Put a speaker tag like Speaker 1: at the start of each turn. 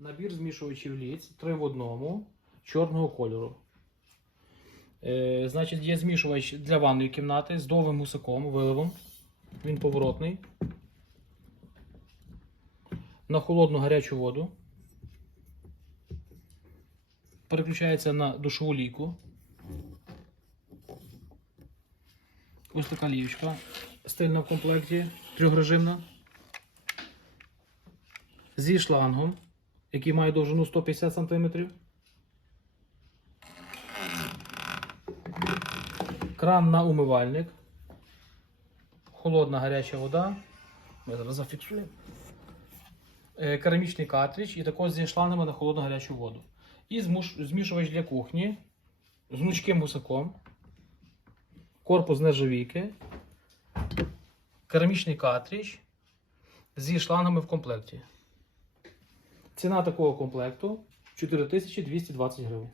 Speaker 1: Набір змішувачів ліц 3 в одному чорного кольору. Е, значить, є змішувач для ванної кімнати з довгим гусаком, виливом. Він поворотний. На холодну гарячу воду. Переключається на душову лійку. Ось така ліючка. Стильна в комплекті, трьохрежимна. Зі шлангом, який має довжину 150 см. Кран на умивальник. Холодна гаряча вода. Ми зараз зафіксуємо. Е, Керамічний картридж і також зі шлангами на холодну гарячу воду. І змішувач для кухні з гнучким гусаком. Корпус нержавійки. Керамічний картридж зі шлангами в комплекті. Ціна такого комплекту 4220 гривень.